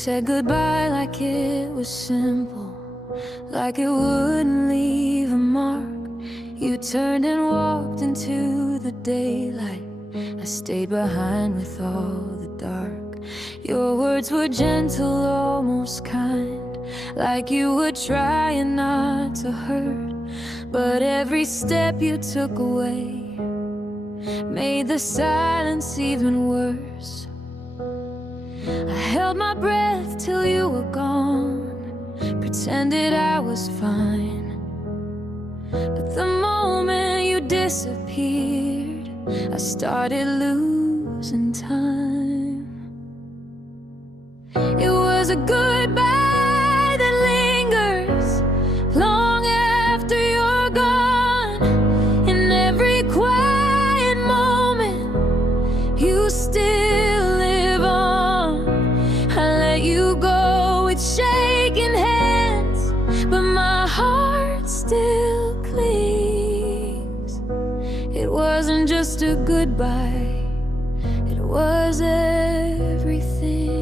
said goodbye like it was simple, like it wouldn't leave a mark. You turned and walked into the daylight. I stayed behind with all the dark. Your words were gentle, almost kind, like you were trying not to hurt. But every step you took away made the silence even worse. I held my breath till you were gone, pretended I was fine. But the moment you disappeared, I started losing time. It was a goodbye that lingers long after you're gone. In every quiet moment, you still live on. I let you go with shaking hands, but my heart still clings. It wasn't just a goodbye, it was everything.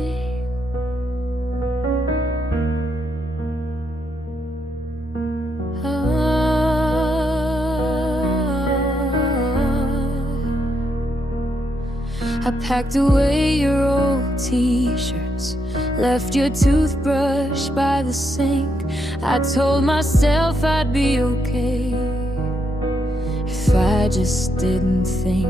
I packed away your old t-shirts, left your toothbrush by the sink. I told myself I'd be okay if I just didn't think.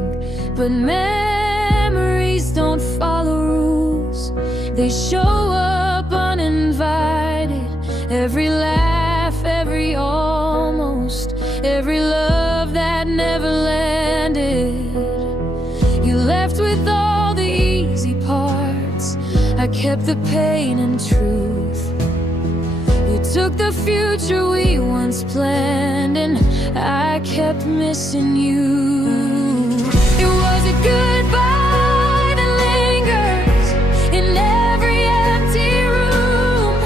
But memories don't follow rules, they show up uninvited. Every laugh, every almost, every love that never landed. You left with all the easy parts, I kept the pain and truth. You took the future we once planned, and I kept missing you. It was a goodbye that lingers in every empty room.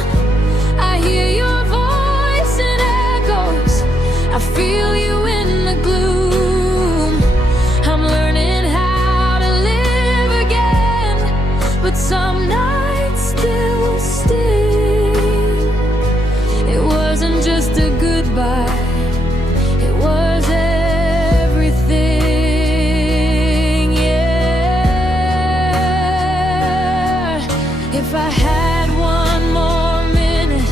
I hear your voice in echoes, I feel you in the gloom. I'm learning how to live again, but some nights still sting. It wasn't just a goodbye, it was everything, yeah. If I had one more minute,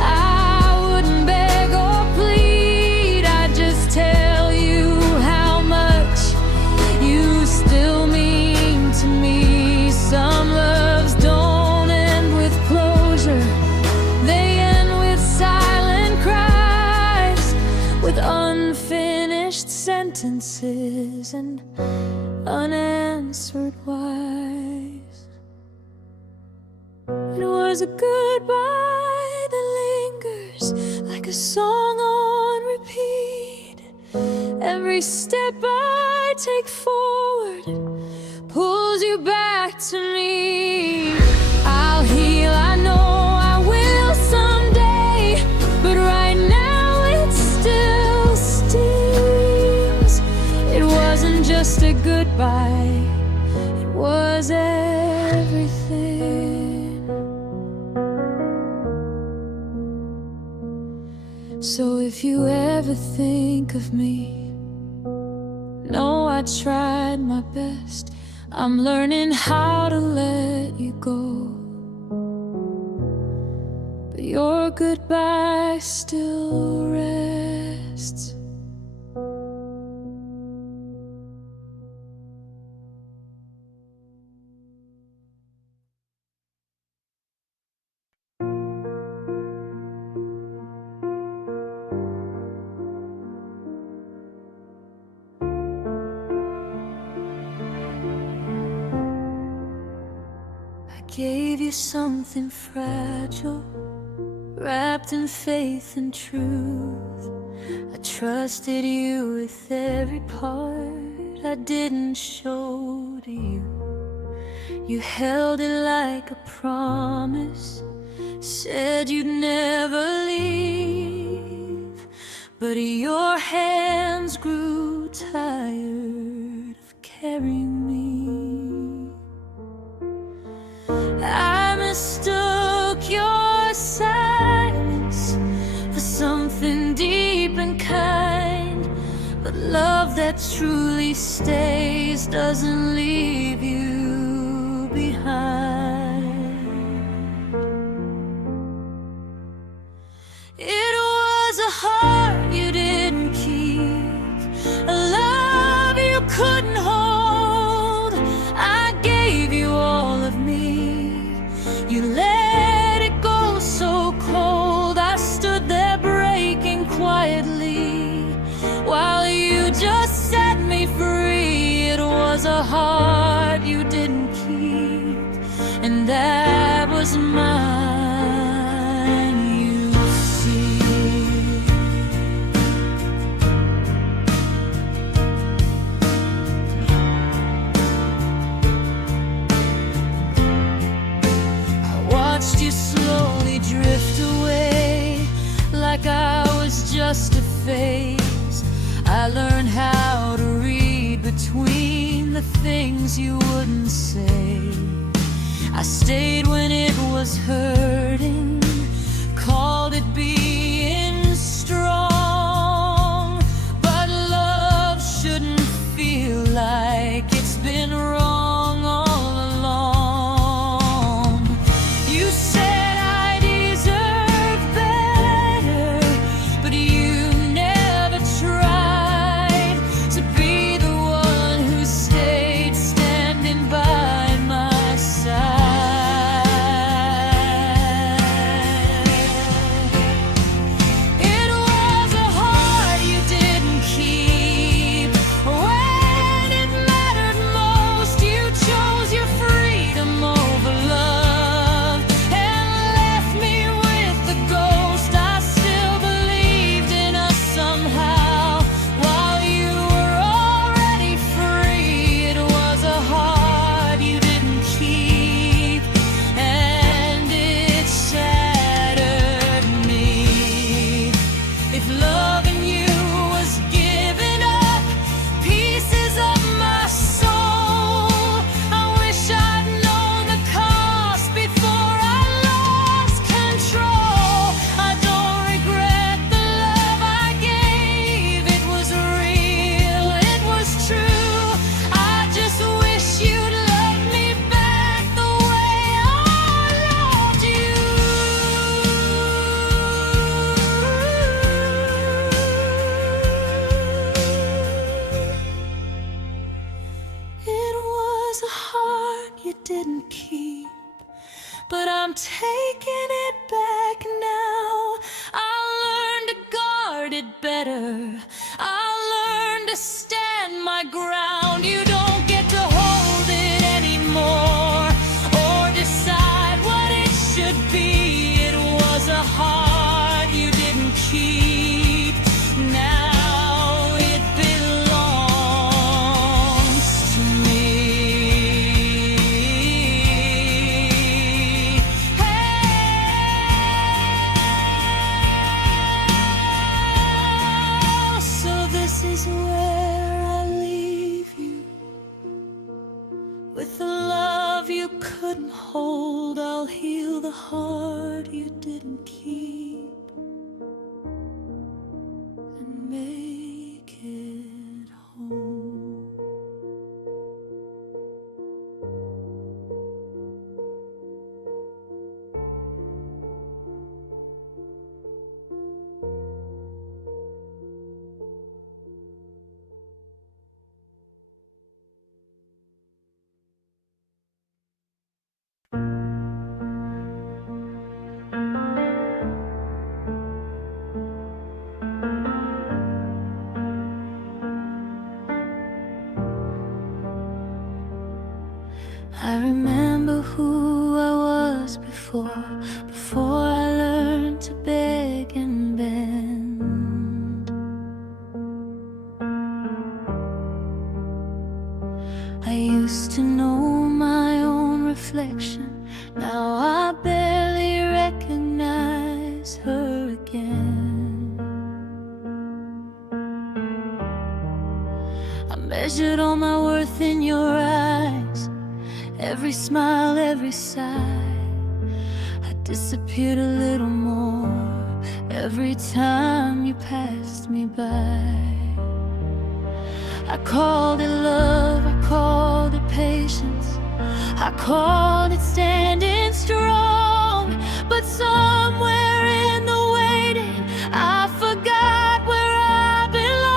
I wouldn't beg or plead. I'd just tell you how much you still mean to me. Some loves don't end with closure, they end with silent cries, with unfinished sentences and unanswered whys. It was a goodbye that lingers like a song on repeat. Every step I take forward pulls you back to me. I'll heal, I know I will someday, but right now it still stings. It wasn't just a goodbye, it was everything. So if you ever think of me, know I tried my best. I'm learning how to let you go, but your goodbye still rests. Gave you something fragile, wrapped in faith and truth. I trusted you with every part I didn't show to you. You held it like a promise, said you'd never leave. But your hands grew tired of carrying me. I miss mistook your sadness for something deep and kind. But love that truly stays doesn't leave you behind. It was a heart you didn't keep, a love you couldn't hold. I gave you all of me, you let it go so cold. I stood there breaking quietly while you just set me free. It was a heart you didn't keep, and that was mine, you see. I watched you slowly drift away like I was just a phase. I learned how to read between the things you wouldn't say. I stayed when it was hurting, called it being strong. But love shouldn't feel like it's been wrong all along. You said I deserve better, but you never tried to be the one who stayed standing by my side. It was a heart you didn't keep when it mattered most. You chose your freedom over love and left me with the ghost. I still believed in us somehow while you were already free. It was a heart you didn't keep, and it shattered me. If loving you was giving up pieces of my soul, I wish I'd known the cost before I lost control. I don't regret the love I gave. It was real, it was true. I just wish you'd love me back the way I loved you. It was a heart you didn't keep, but I'm taking it back now. I'll learn to guard it better. I'll learn to stand my ground. You don't get to hold it anymore or decide what it should be. It was a heart you didn't keep. Now it belongs to me. So this is where I leave you, with the love you couldn't hold. I'll heal the heart you didn't keep and make it whole. I remember who I was before I learned to beg and bend. I used to know my own reflection. Now I barely recognize her again. I measured all my worth in your eyes, every smile, every sigh. disappeared a little more every time you passed me by. I called it love, I called it patience, I called it standing strong. But somewhere in the waiting, I forgot where I belong.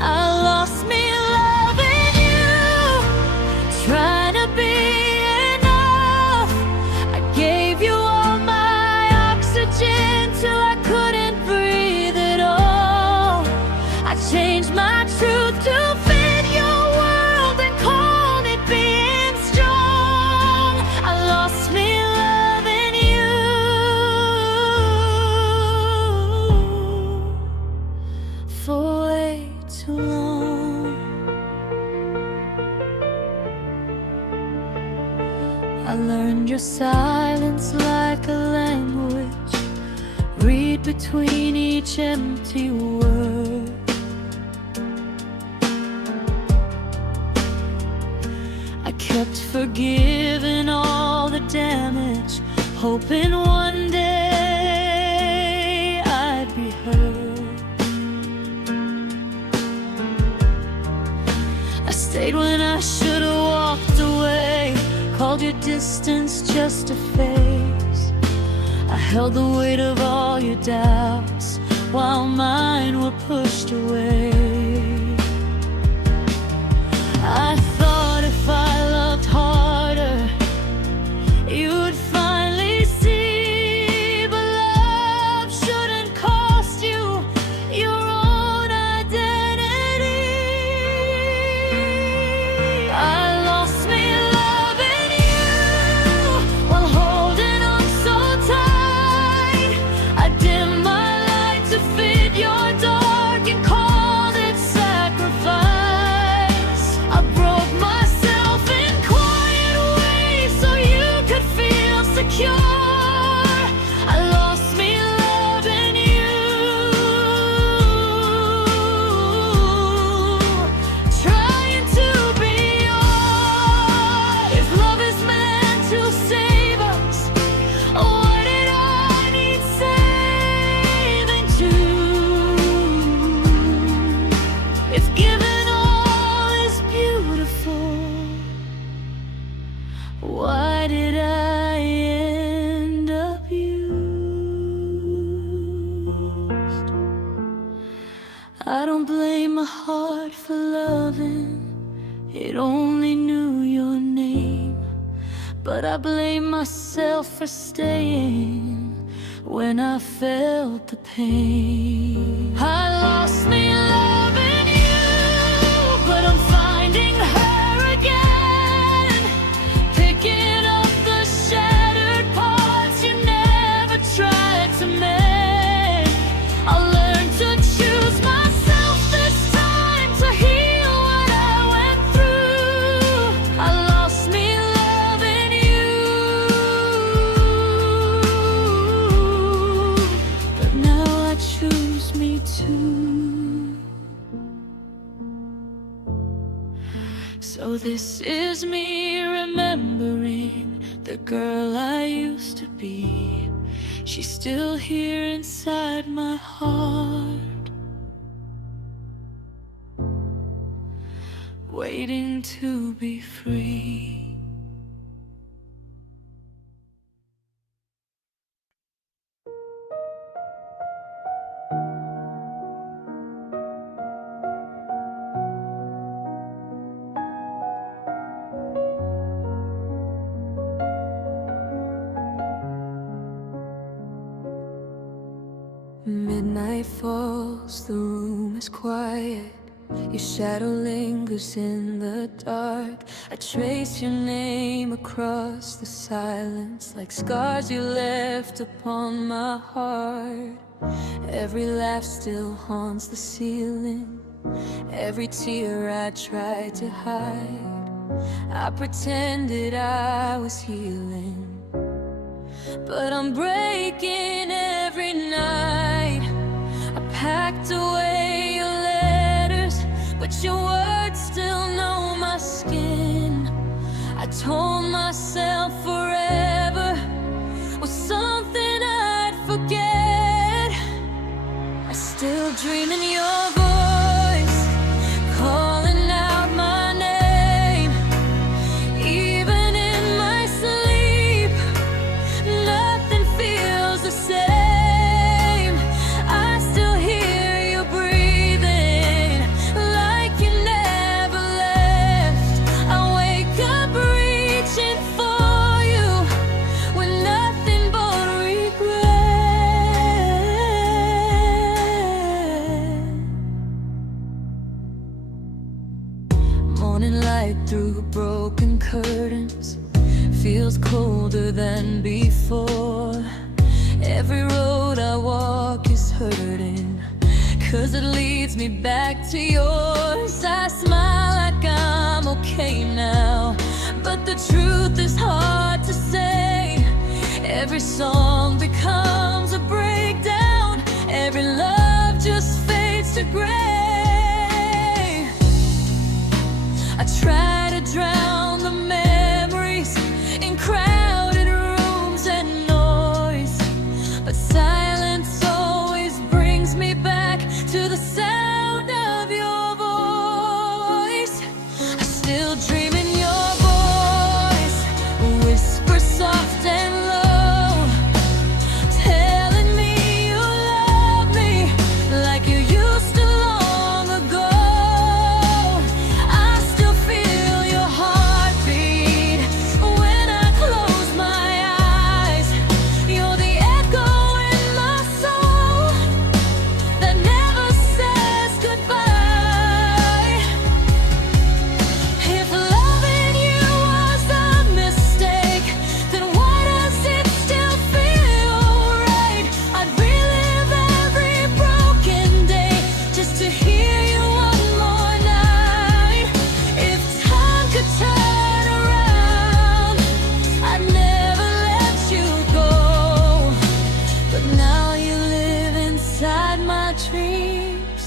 I lost me loving you, trying to be enough. I gave you all my oxygen till I couldn't breathe at all. I changed my truth to fit your world and called it being strong. I lost me loving you for way too long. I learned your silence like a language, read between each empty word. I kept forgiving all the damage, hoping one day I'd be heard. I stayed when I should have walked away, called your distance just a phase. I held the weight of all your doubts while mine were pushed away. I thought if I loved harder, you'd finally see. But love shouldn't cost you your own identity. I lost me loving you while holding on so tight. I dimmed my light to fit your dark and called it sacrifice. I broke myself in quiet ways so you could feel secure. I lost me loving you, trying to be yours. If love is meant to save us, what did I need saving to? If giving all is beautiful, why did I end up used? I don't blame my heart for loving, it only knew your name. But I blame myself for staying when I felt the pain. I lost me loving you, but I'm finding her again, picking up the shattered parts you never tried to mend. I'll learn to choose myself this time to heal what I went through. I lost me loving you, but now I choose me too. So this is me remembering the girl I used to be. She's still here inside my heart, waiting to be free. Midnight falls, the room is quiet. Your shadow lingers in the dark. I trace your name across the silence like scars you left upon my heart. Every laugh still haunts the ceiling, every tear I tried to hide. I pretended I was healing, but I'm breaking every night. I packed away your letters, but your words still know my skin. I told myself forever before. Every road I walk is hurting, 'cause it leads me back to yours. I smile like I'm okay now, but the truth is hard to say. Every song becomes a breakdown, every love just fades to gray. I try to drown the memories in crowded rooms and noise, but silence always brings me back to the sound of your voice. I still dream in your voice, whisper soft and low, telling me you love me like you used to long ago. I still feel your heartbeat when I close my eyes. You're the echo in my soul that never says goodbye. If loving you was a mistake, then why does it still feel right? I'd relive every broken day just to hear you one more night. If time could turn around, I'd never let you go. But now you live inside my dreams.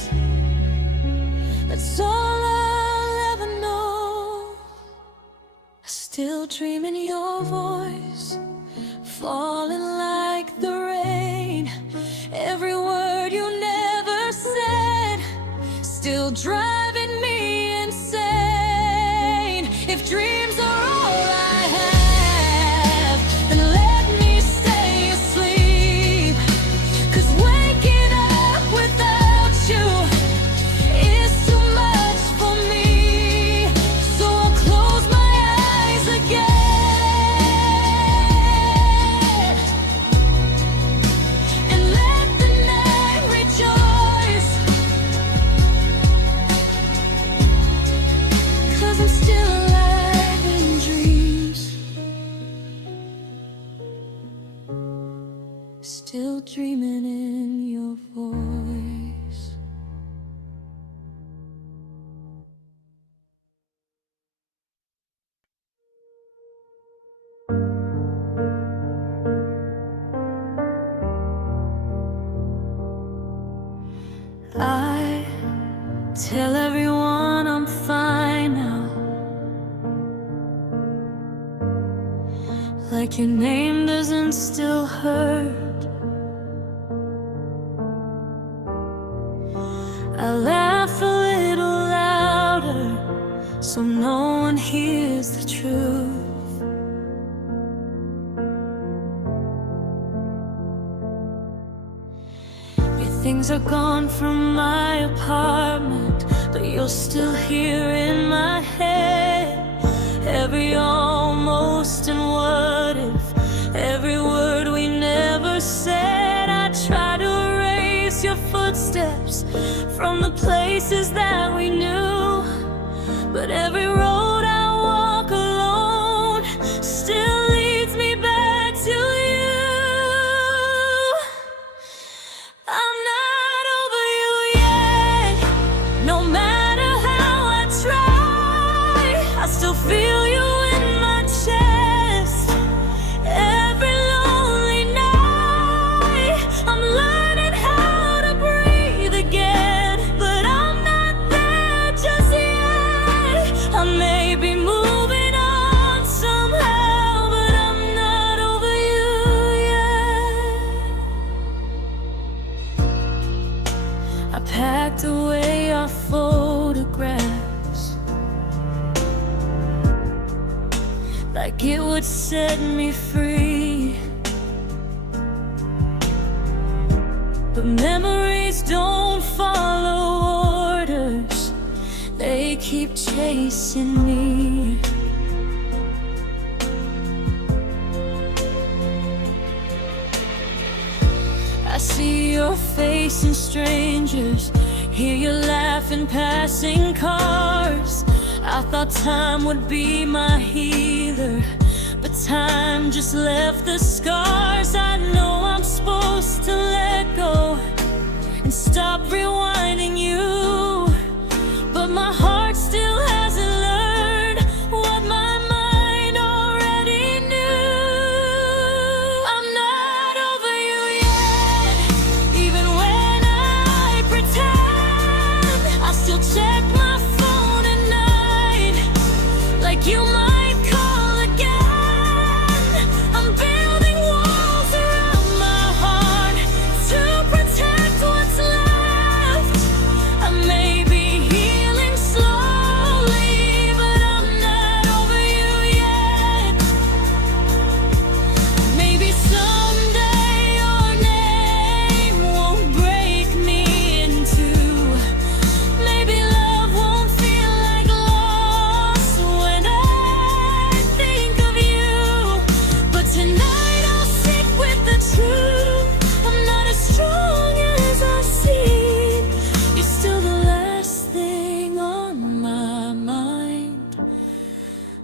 That's all I'll ever know. I still dream in your voice, falling like the rain. Every word you never said, still driving me insane. If dreams are all I have, then let me stay asleep. 'Cause waking up without you is too much for me. So I'll close my eyes again and let the night rejoice. 'Cause I'm still alive in dreams, still dreaming in your voice. I tell everyone I'm fine now, like your name doesn't still hurt. I laugh a little louder so no one hears the truth. Your things are gone from my apartment, but you're still here in my head. Every almost and what if, every word we never said. I try to erase your footsteps from the places that we knew, but every road I walk alone still leads me back to you. I'm not over you yet, no matter how I try. I still feel you in my chest every lonely night. I'm learning how to breathe again, but I'm not there just yet. I may be moving on somehow, but I'm not over you yet. I packed away our photographs like it would set me free, but memories don't follow orders, they keep chasing me. I see your face in strangers, hear you laugh in passing cars. I thought time would be my healer, but time just left the scars. I know I'm supposed to let go and stop rewinding you, but my heart still hasn't learned what my mind already knew. I'm not over you yet, even when I pretend. I still check my phone at night, like you might call again. I'm building walls around my heart to protect what's left. I may be healing slowly, but I'm not over you yet. Maybe someday your name won't break me in two. Maybe love won't feel like loss when I think of you. But tonight I'll sit with the truth. I'm not as strong as I seem. You're still the last thing on my mind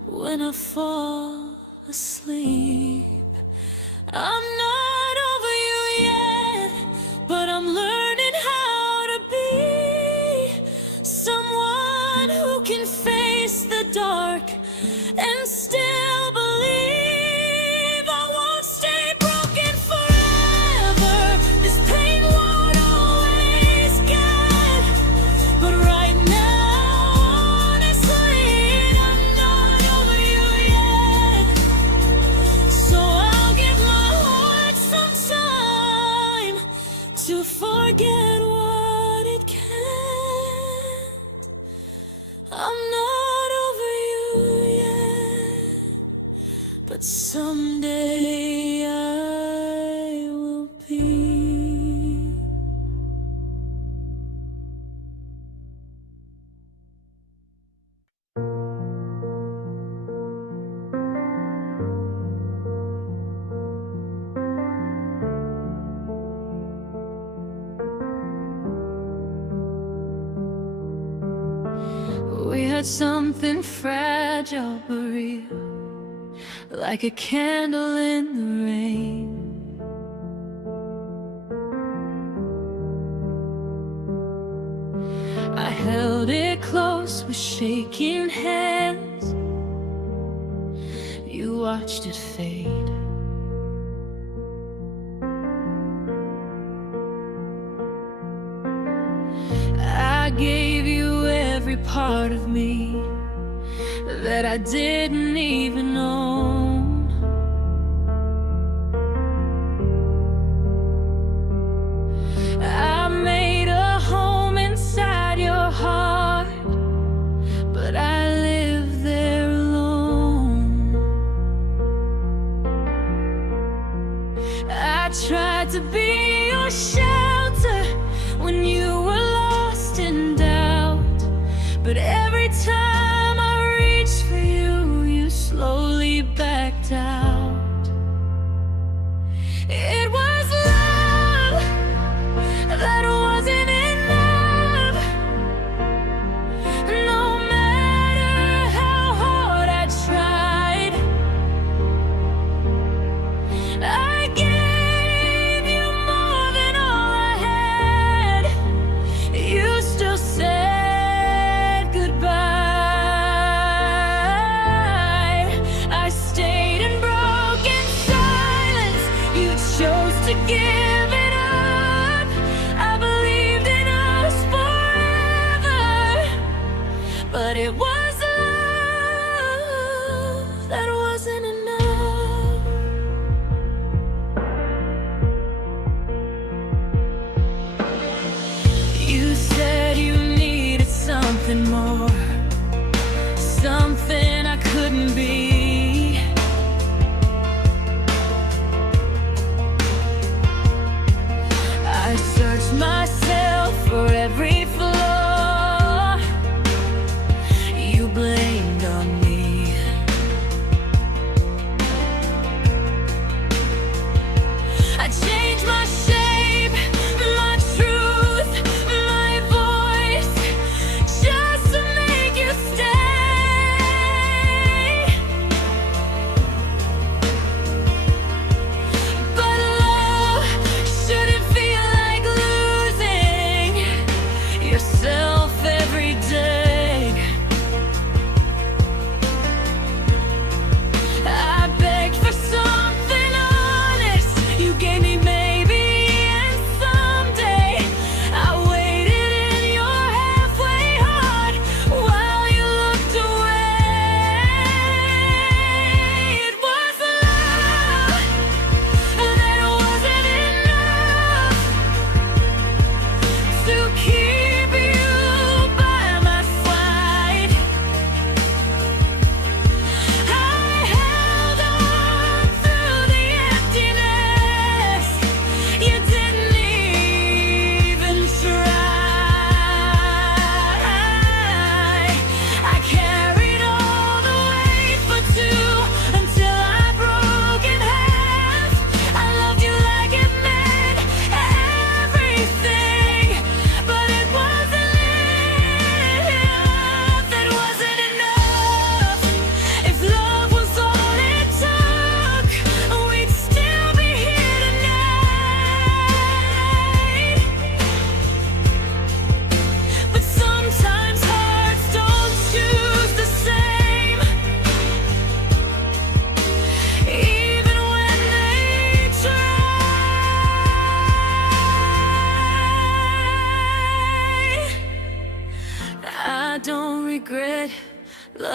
when I fall asleep. I'm not over you yet, but I'm learning how to be someone who can face the dark and still believe. I won't stay broken forever. This pain won't always get. But right now, honestly, I'm not over you yet. So I'll give my heart some time to forget what it can't. I'm not over you yet, but someday I will be. We had something fragile but real, like a candle in the rain. I held it close with shaking hands. You watched it fade. I gave you every part of me that I didn't even own. I made a home inside your heart, but I live there alone. I tried to be your shelter when you were lost in doubt, but every time I reached for you, you slowly backed out. It was love that wasn't enough. No matter how hard I tried, I gave you more than all I had. You still said goodbye. I stayed in broken silence. You chose to give it up. I believed in us forever, but it was love that wasn't enough. You said you needed something more, something I couldn't be. I searched myself for every flaw you blamed on me. I changed my shape, my truth, my voice, just to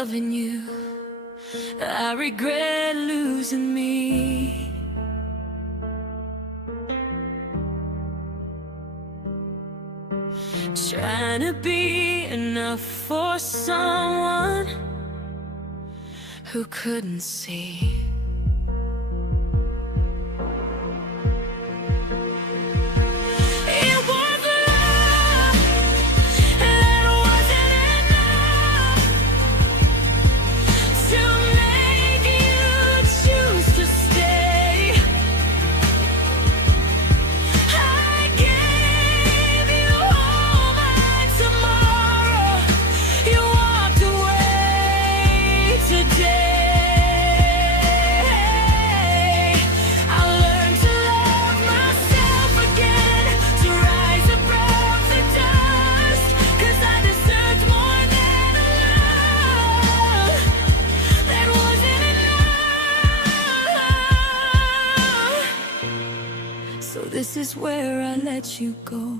loving you, I regret losing me. Trying to be enough for someone who couldn't see. So this is where I let you go,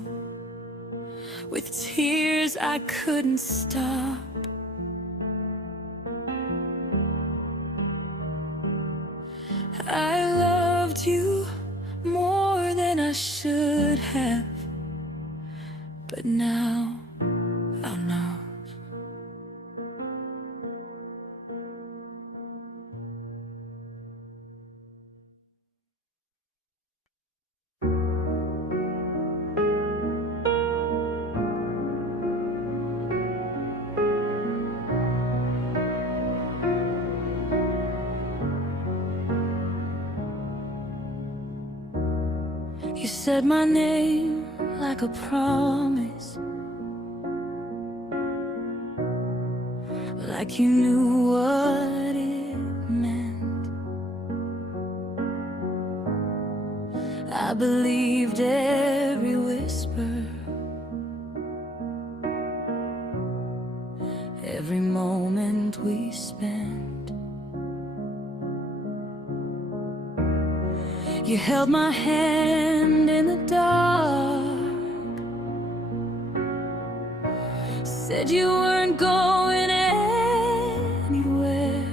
with tears I couldn't stop. I loved you more than I should have, but now I know. You said my name like a promise, like you knew what it meant. I believed every whisper, every moment we spent. You held my hand in the dark, said you weren't going anywhere,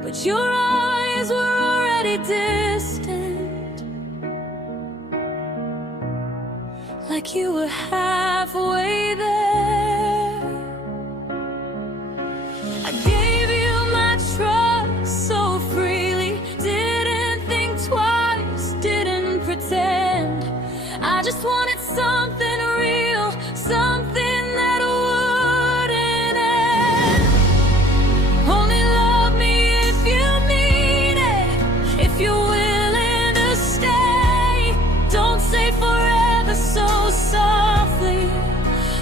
but your eyes were already distant, like you were halfway there. I gave you my trust so freely, didn't think twice, didn't pretend. I just wanted something real, something that wouldn't end. Only love me if you mean it, if you're willing to stay. Don't say forever so softly,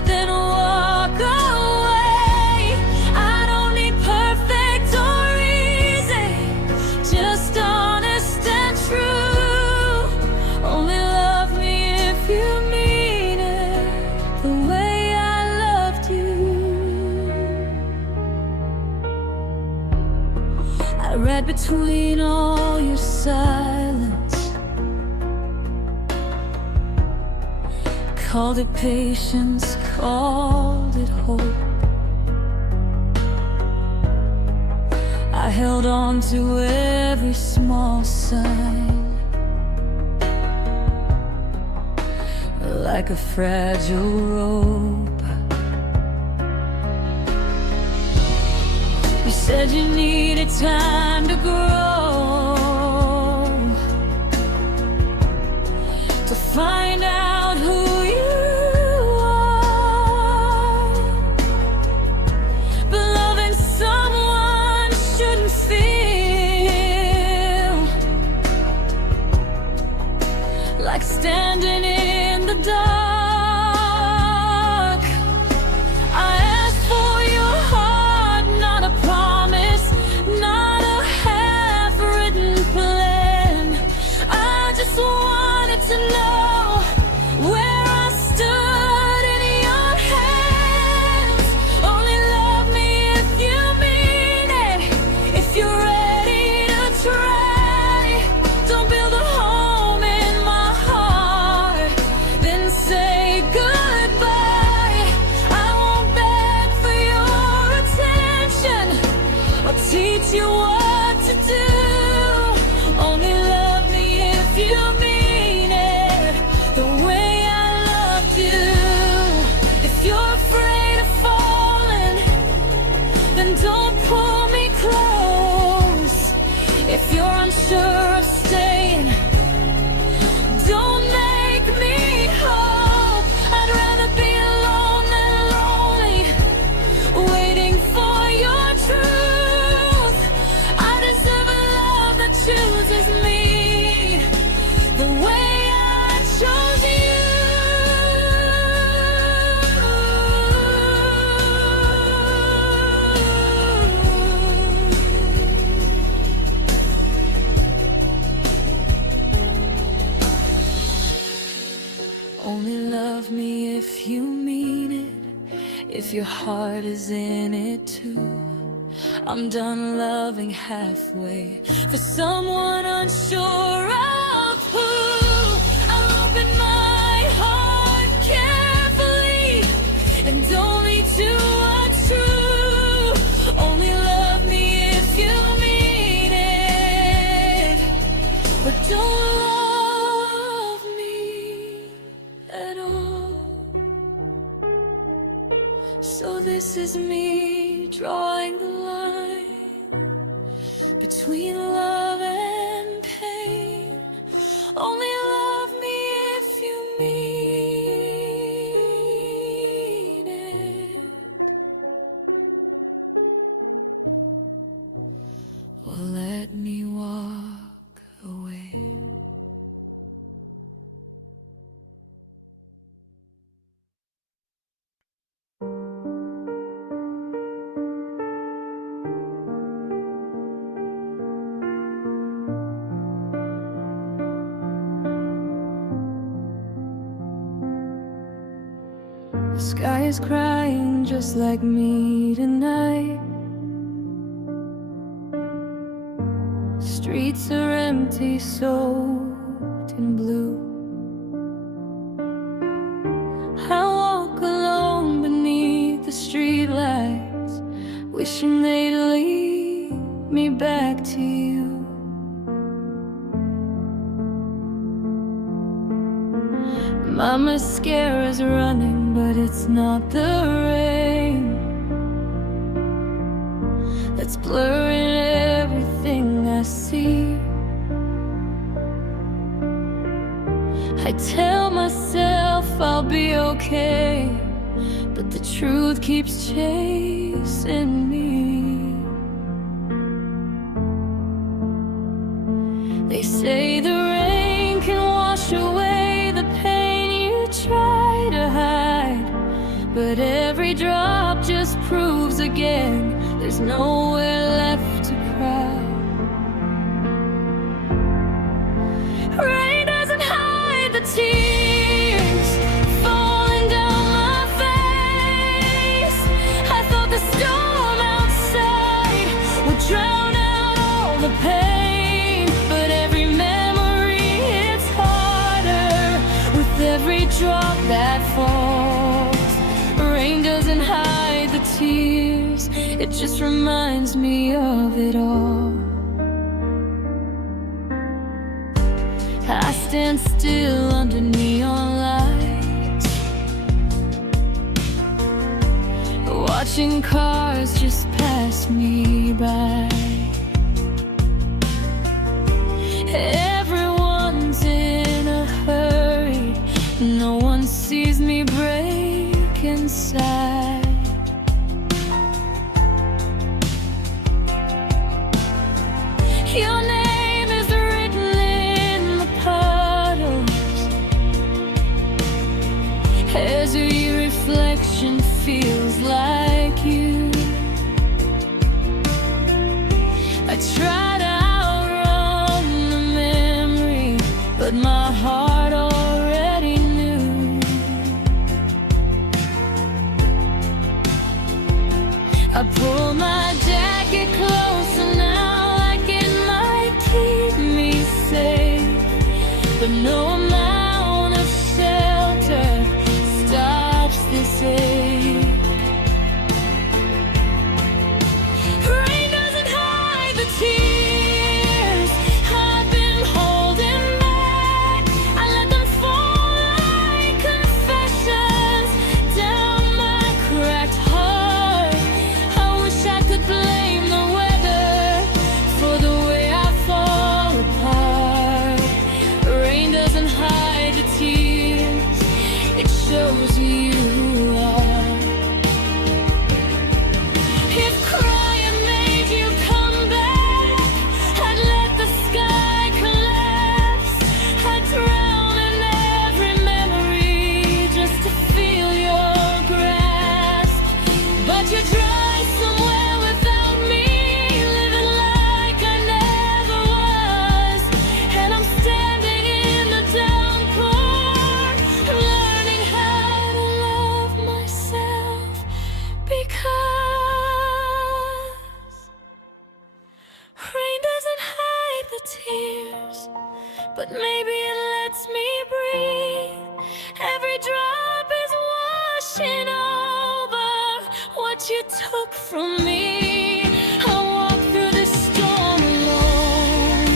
then walk away. I don't need perfect or easy, just honest and true. Only love me if you mean it, the way I loved you. I read between all your silence, called it patience, called it hope. I held on to every small sign, like a fragile rope. You said you needed time to grow, to find out who you are. But loving someone shouldn't feel like standing in the dark. I asked for your heart, not a promise, not a half-written plan. I just wanted to know where I stood in your hands. Only love me if you mean it, if you're ready to try. Don't build a home in my heart, then say If you're unsure of staying, don't make me hope. I'd rather be alone than lonely, waiting for your truth. I deserve a love that chooses me the way I chose you. Only love me if you mean it, if your heart is in it too. I'm done loving halfway for someone unsure of who. I'll open my heart carefully and only to what's true. Only love me if you mean it, but don't love me at all. So this is me drawing the line between love and pain. Only love me if you mean it, or let me walk away. The sky is crying just like me tonight. Streets are empty, soaked in blue. I walk alone beneath the streetlights, wishing they'd lead me back to you. My mascara's running, but it's not the rain that's blurring everything I see. I tell myself I'll be okay, but the truth keeps chasing me. They say the rain can wash away the pain you try to hide, but every drop just proves again there's nowhere left to cry. Rain doesn't hide the tears falling down my face. I thought the storm outside would drown out all the pain, but every memory hits harder with every drop that falls. Rain doesn't hide the tears, it just reminds me of it all. I stand still under neon lights, watching cars just pass me by. Everyone's in a hurry, no one sees me break inside. Your name is written in the puddles as your reflection feels like you. I try to outrun the memory, but my heart already knew. I pull my jacket closer now, like it might keep me safe, but no amount of shelter stops this ache. Rain doesn't hide the tears I've been holding back. I let them fall like confessions down my cracked heart. I wish I could blame the weather for the way I fall. but maybe it lets me breathe. Every drop is washing over what you took from me. I walk through the storm alone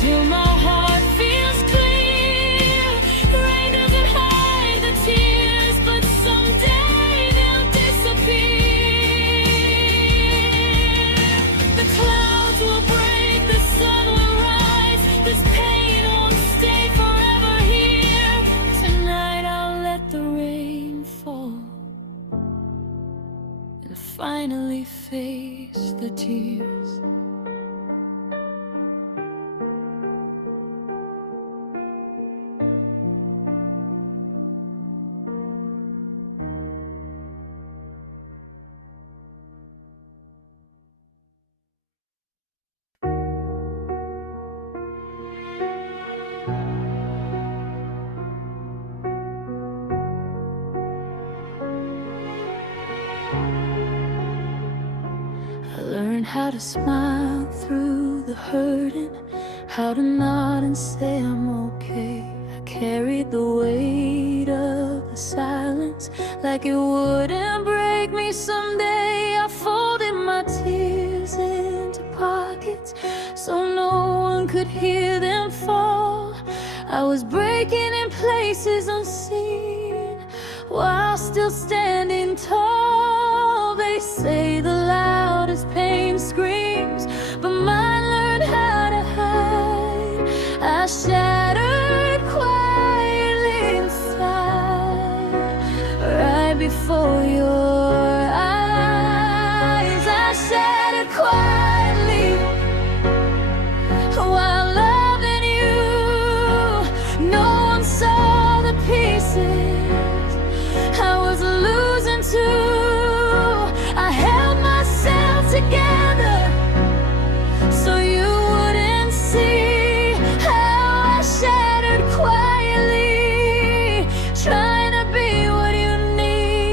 till my heart feels clear. The rain doesn't hide the tears, but someday they'll disappear. The clouds will break, the sun will rise. This pain won't stay forever here. Tonight I'll let the rain fall and finally face the tears. I learned how to smile through the hurting, how to nod and say I'm okay. I carried the weight of the silence like it wouldn't break me someday. I folded my tears into pockets so no one could hear them fall. I was breaking in places unseen while still standing tall. They say the loudest pain screams, but mine learned how to hide. I shattered quietly inside, right before your eyes. I shattered quietly while loving you. No one saw the pieces I was losing too. I held myself together so you wouldn't see how I shattered quietly, trying to be what you need.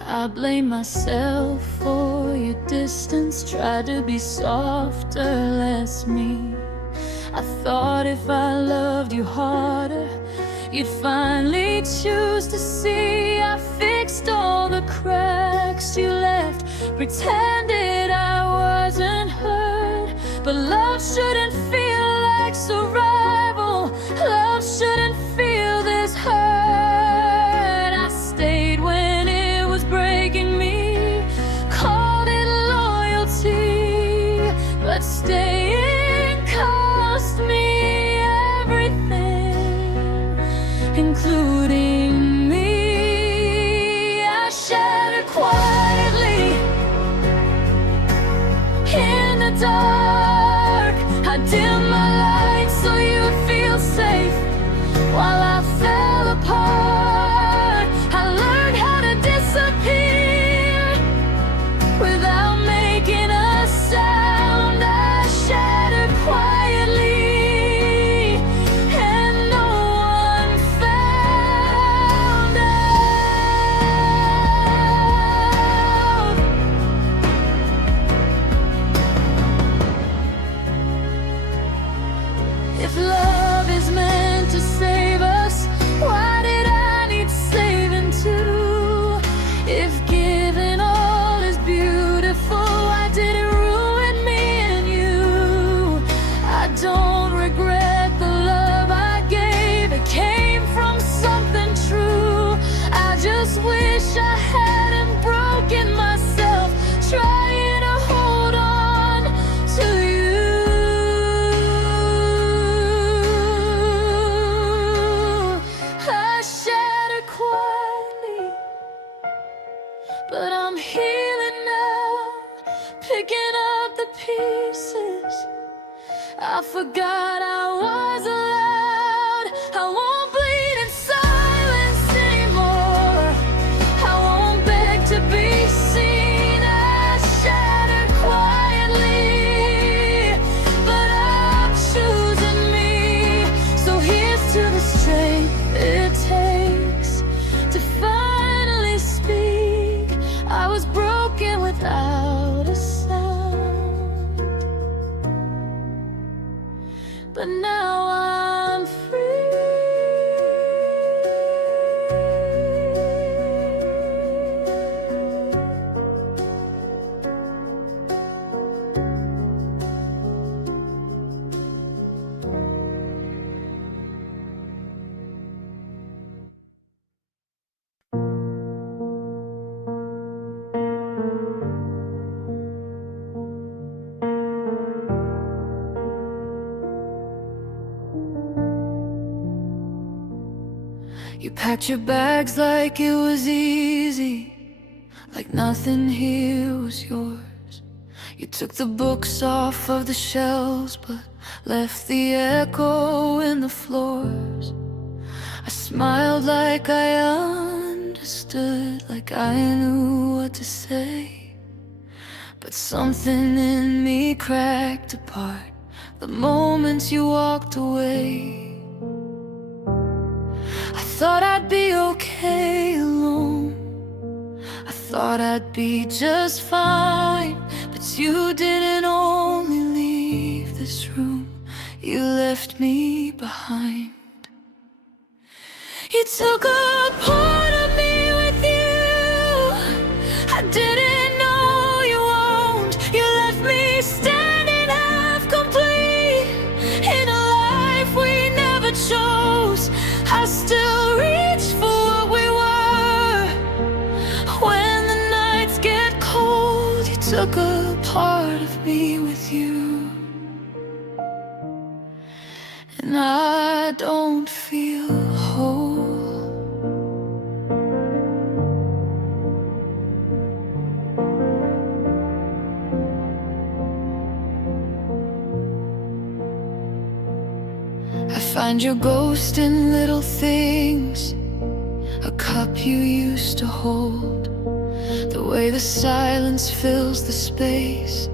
I blame myself for your distance, tried to be softer, less me. I thought if I loved you harder, you'd finally choose to see. I fixed all the cracks you left, pretended I wasn't hurt. But love shouldn't feel like survival. Love shouldn't feel this hurt. I stayed when it was breaking me, called it loyalty, but staying cost me everything, including me. I shattered quietly in the dark. I dimmed my light so you'd feel safe while I fell apart. I learned how to disappear without making a sound. I shattered quietly and no one found out. If love is meant to save us, why did I need saving too? If giving all is beautiful, why did it ruin me and you? I don't regret the love I gave, it came from something true. I just wish I hadn't broken myself trying to hold on to you. I shattered quietly, but I'm healing now, picking up the pieces I forgot I was allowed. I won't bleed in silence anymore. I won't beg to be seen. I shattered quietly, but I'm choosing me. So here's to the strength it takes to finally speak. I was broken packed your bags like it was easy, like nothing here was yours. You took the books off of the shelves, but left the echo in the floors. I smiled like I understood, like I knew what to say. But something in me cracked apart the moment you walked away. I thought I'd be okay alone, I thought I'd be just fine. But you didn't only leave this room, you left me behind. You took a part of me with you I didn't know you owned. You left me standing half complete in a life we never chose. I still reach for what we were. When the nights get cold, you took a part of me with you. And I don't feel whole. I find your ghost in little things, a cup you used to hold, the way the silence fills the space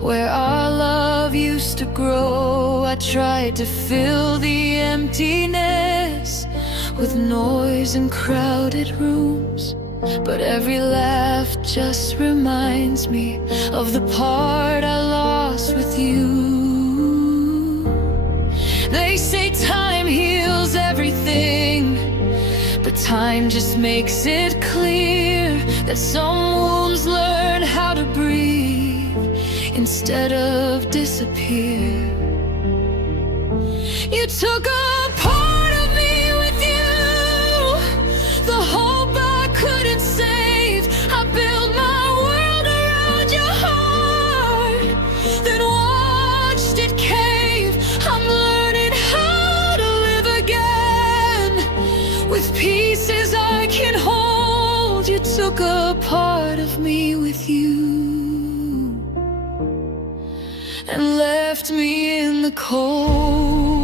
where our love used to grow. I tried to fill the emptiness with noise and crowded rooms, but every laugh just reminds me of the part I lost with you. They say time heals everything, but time just makes it clear that some wounds learn how to breathe instead of disappear. You took a part of me with you, the hope I couldn't save. I built my world around your heart, then watched it cave. I'm learning how to live again with pieces I can hold. You took a part of me with you and left me in the cold.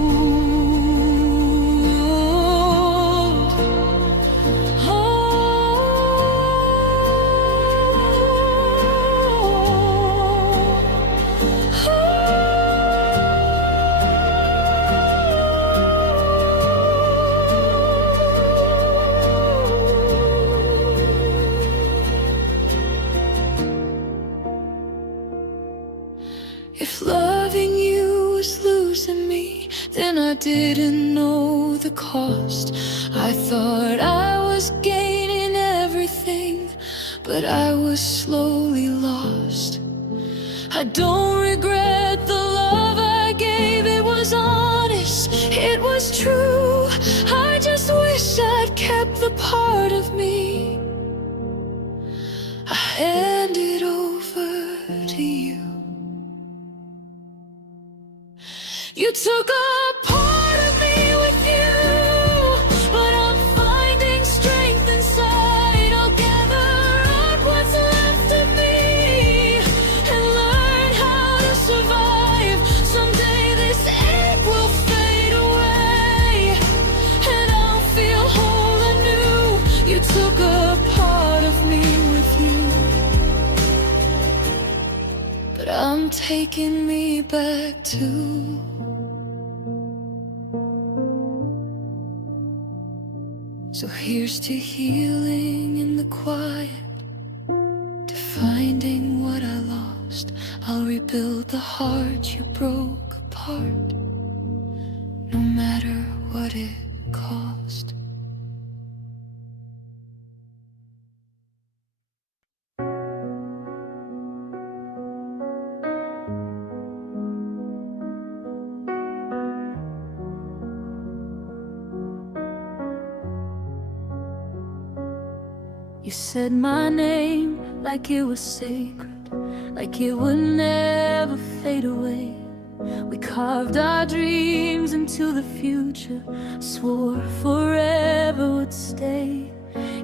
If loving you was losing me, then I didn't know the cost. I thought I was gaining everything, but I was slowly lost. I don't regret the love I gave. It was honest, it was true. I just wish I'd kept the part of me I handed over to you. You took a part of me with you, but I'm finding strength inside. I'll gather up what's left of me and learn how to survive. Someday this ache will fade away and I'll feel whole anew. You took a part of me with you, but I'm taking me back too. So here's to healing in the quiet, to finding what I lost. I'll rebuild the heart you broke apart, no matter what it cost. You said my name like it was sacred, like it would never fade away. We carved our dreams into the future, swore forever would stay.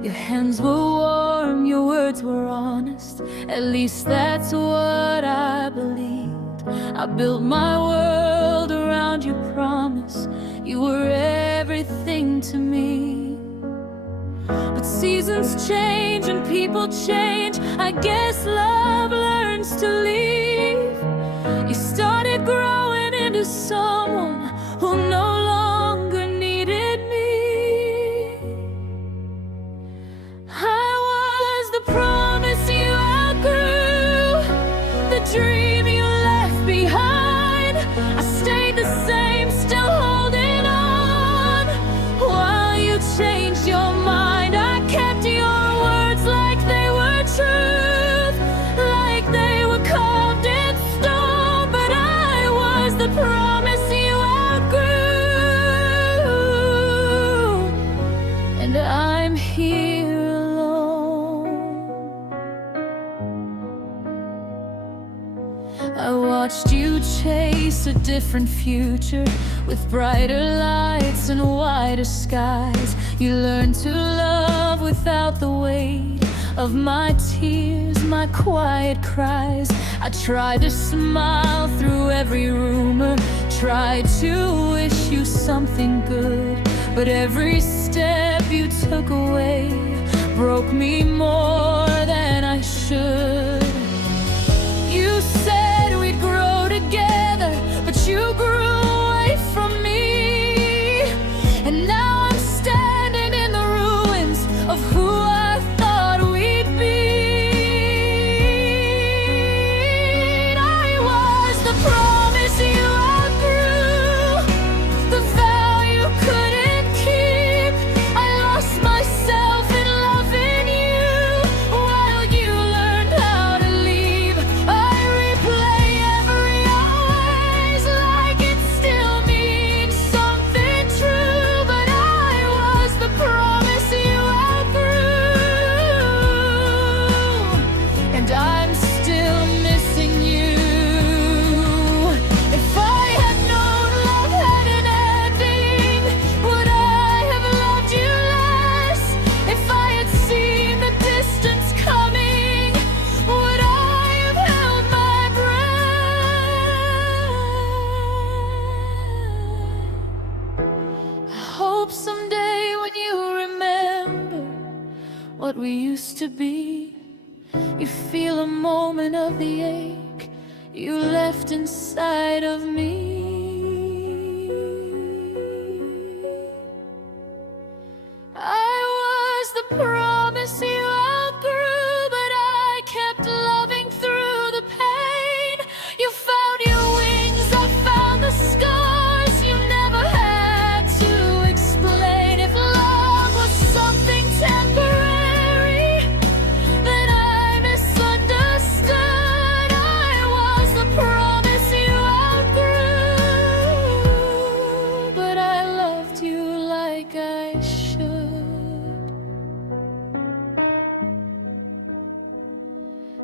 Your hands were warm, your words were honest. At least that's what I believed. I built my world around your promise. You were everything to me. But seasons change and people change. I guess love learns to leave. You started growing into someone who no longer needed me. I was the promise you outgrew, the dream you left behind. I stayed the same, still holding on, while you changed your mind. I kept your words like they were truth, like they were carved in stone. But I was the promise you outgrew, and I'm here alone. I watched you chase a different future with brighter lights and wider skies. You learned to love without the weight of my tears, my quiet cries. I tried to smile through every rumor, tried to wish you something good, but every step you took away broke me more than I should. You said we'd grow together, but you grew away from me. And now I'm standing in the ruins of who I thought we'd be. I was the promise you outgrew, the vow you couldn't keep. I lost myself in loving you while you learned how to leave. I replay every always like it still means something true. But I was the promise you outgrew, and I'm still missing you. If I had known love had an ending, would I have loved you less? If I had seen the distance coming, would I have held my breath? I hope someday when you remember what we used to be, you feel a moment of the ache you left inside of me. I was the promise you outgrew, but I kept loving through the pain. You found your wings, I found the scars. You never had to explain. If love was something temporary, then I misunderstood. I was the promise you outgrew, but I loved you like I should.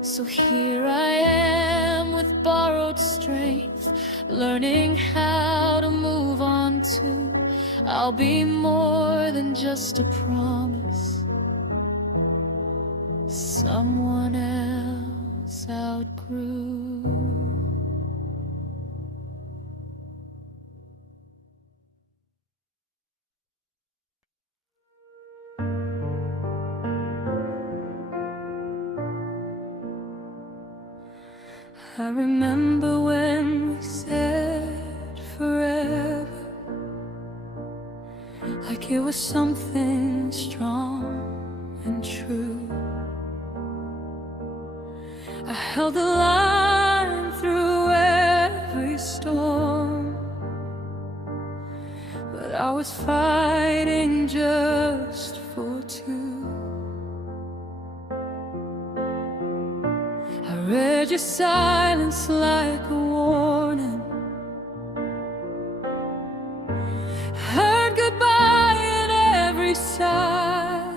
So here I am with borrowed strength, learning how to move on too. I'll be more than just a promise someone else outgrew. I remember when we said forever, like it was something strong and true. I held the line through every storm, but I was fighting just for two. I read your silence like a warning, heard goodbye in every sigh,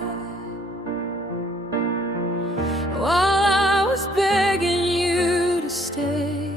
while I was begging you to stay.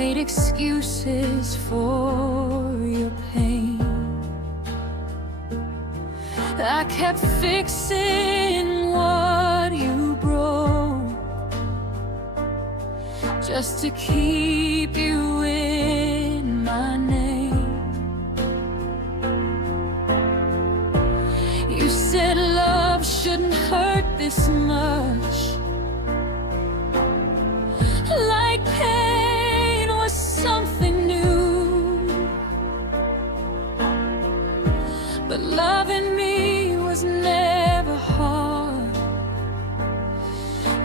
made excuses for your pain. I kept fixing what you broke, just to keep you in my name. You said love shouldn't hurt this much, like pain was something new. But loving me was never hard.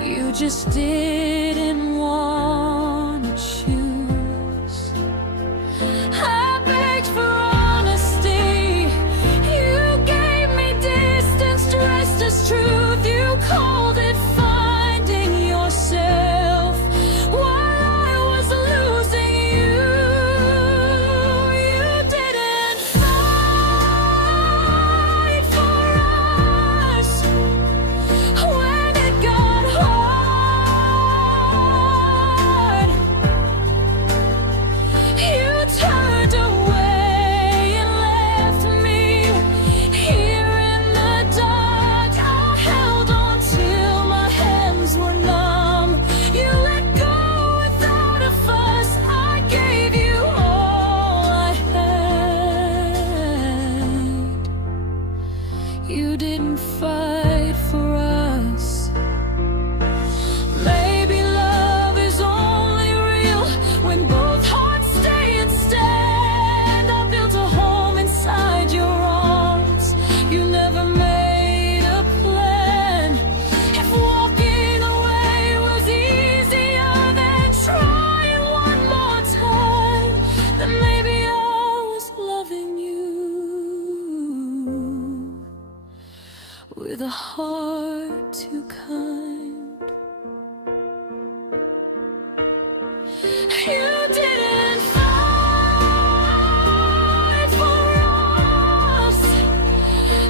You just didn't want to choose. I begged for honesty. You gave me distance dressed as truth. You called it finding yourself while I was losing you. You didn't fight for us when it got hard. You turned away and left me here in the dark. I held on till my hands were numb. You let go without a fuss. I gave you all I had. You didn't fight for us. Maybe love is only real when both hearts stay and stand. I built a home inside your arms. You never made a plan. If walking away was easier than trying one more time, then maybe I was loving you with a heart too kind. You didn't fight for us.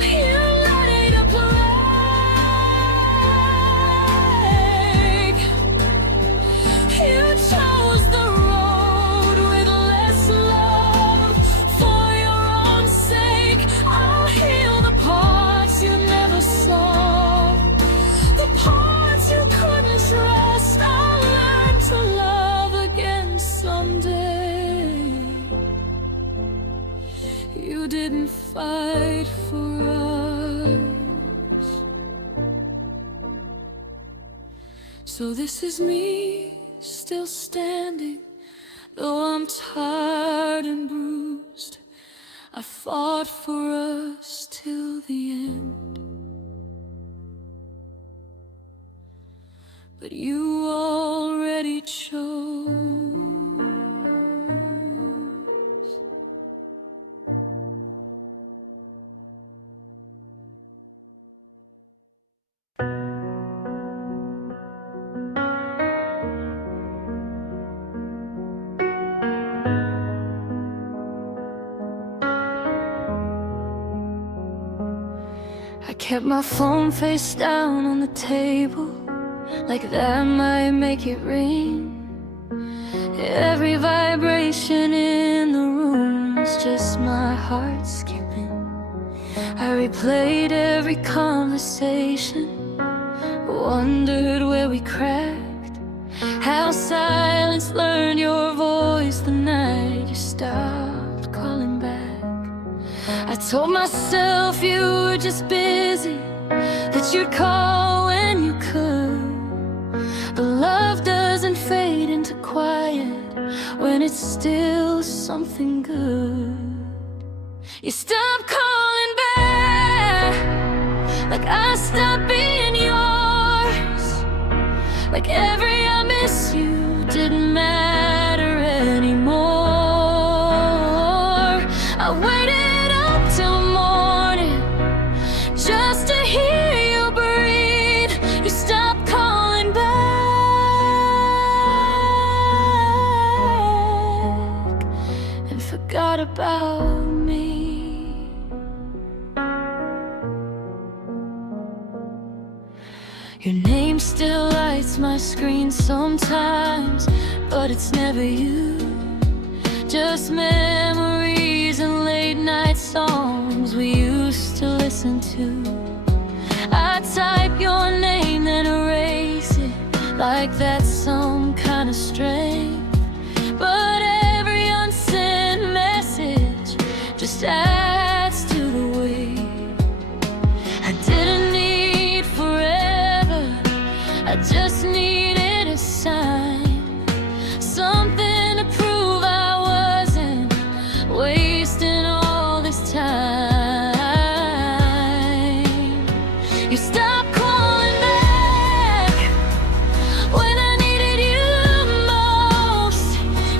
You let it break. You chose the road with less love for your own sake. I'll heal the parts you never saw, the parts you couldn't trust. I'll learn to love again someday. You didn't fight for us. So this is me still standing, though I'm tired and bruised. I fought for us till the end, but you already chose. I kept my phone face down on the table, like that might make it ring. Every vibration in the room was just my heart skipping. I replayed every conversation, wondered where we cracked, how silence learned your voice the night you stopped calling back. I told myself you were just busy, that you'd call when you could. But love doesn't fade into quiet when it's still something good. You stopped calling back, like I stopped being yours, like every I miss you didn't matter anymore. I waited up till morning just to hear you breathe. You stopped calling back and forgot about me. Your name still lights my screen sometimes, but it's never you. Just memories and late night songs we used to listen to. I type your name then erase it like that's some kind of strength. But every unsent message just adds to the weight. I didn't need forever, I just needed a sign, something to prove I wasn't wasting all this time. You stopped calling back when I needed you most.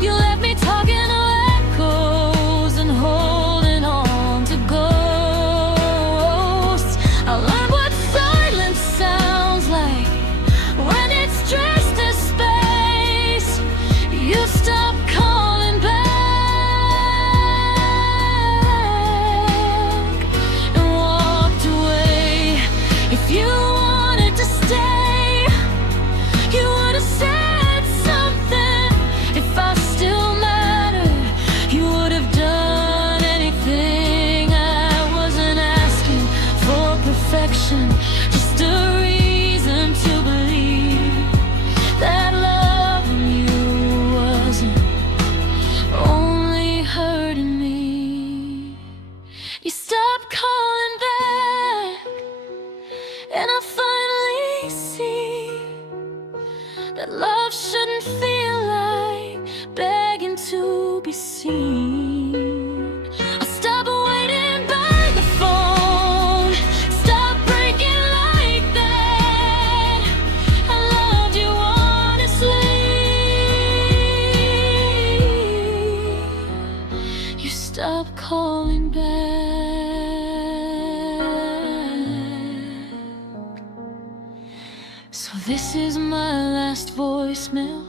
You left me talking to echoes and holding on to ghosts. I learned what silence sounds like when it's dressed as space. You stopped calling back and walked away. If you wanted to stay, you would have said something. If I still mattered, you would have done anything. I wasn't asking for perfection, just a reason to believe that loving you wasn't only hurting me. You stopped calling back, and I finally see that love shouldn't feel like begging to be seen. I stopped waiting by the phone, stopped breaking like that. I loved you honestly. You stopped calling back. So this is my last voicemail.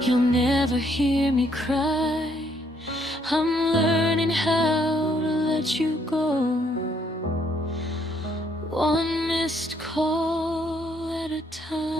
You'll never hear me cry. I'm learning how to let you go, one missed call at a time.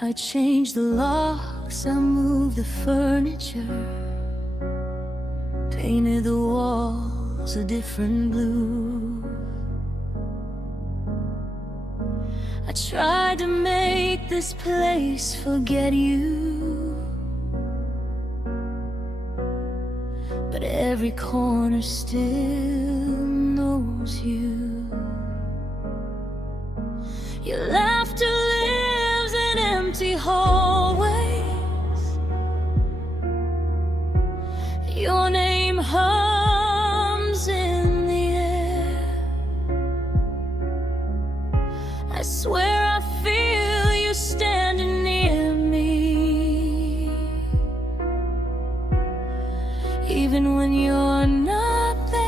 I changed the locks, I moved the furniture, painted the walls a different blue. I tried to make this place forget you, but every corner still knows you. Your laughter lives in empty hallways. Your name hums in the air. I swear I feel you standing near me, even when you're not there.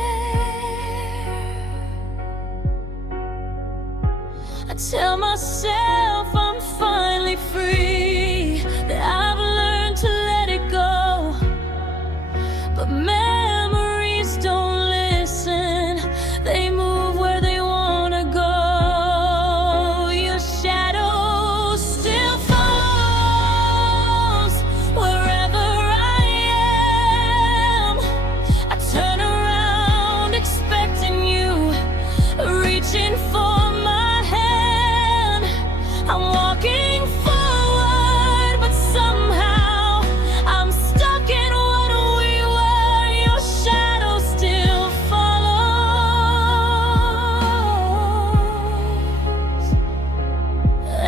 I tell myself I'm finally free, that I've learned to let it go, but memories don't listen, they move where they wanna go. Your shadow still follows wherever I am. I turn around expecting you, reaching for my hand. I'm walking forward, but somehow I'm stuck in what we were. Your shadow still follows,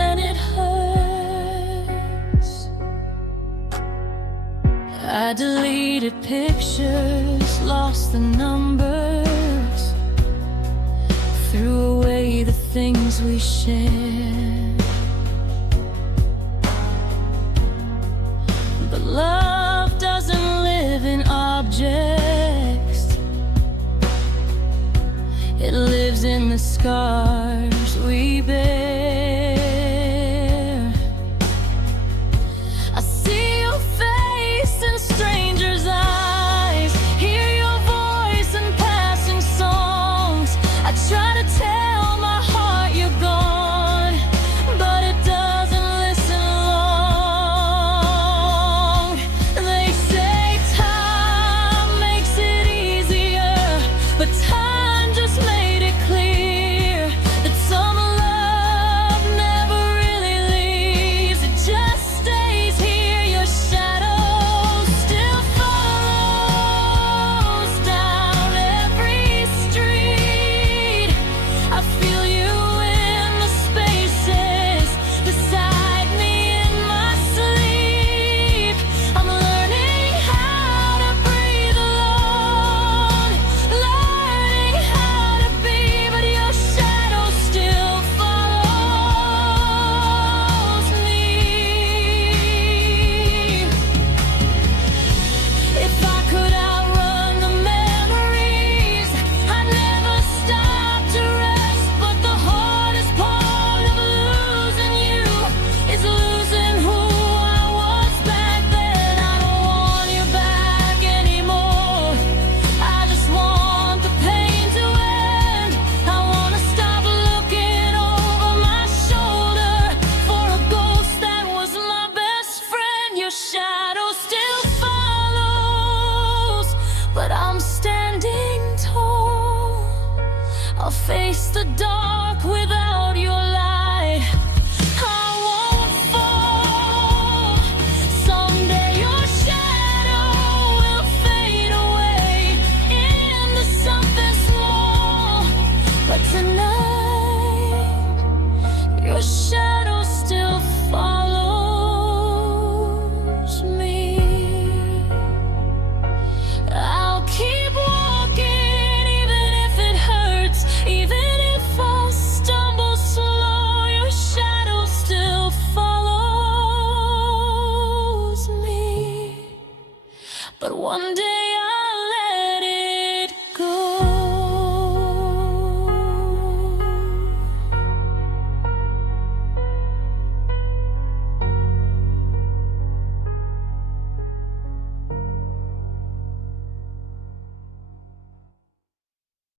and it hurts. I deleted pictures, lost the numbers, threw away the things we shared. But love doesn't live in objects, it lives in the scars we bear. I see your face in strangers' eyes, hear your voice in passing songs. I try to tell my heart you're gone, but it doesn't listen long. They say time makes it easier, but time just made it clear that some love never really leaves. It just stays here. Your shadow still follows down every street. I feel you in the spaces beside me in my sleep. I'm learning how to breathe alone, learning how to be, but your shadow still follows me. If I could outrun the memories, I'd never stop to rest. But the hardest part of losing you is losing who I was back then. I don't want you back anymore. I just want the pain to end. I wanna stop looking over my shoulder for a ghost that was my best friend. Your shadow still follows, but I'm standing tall. I'll face the dark without your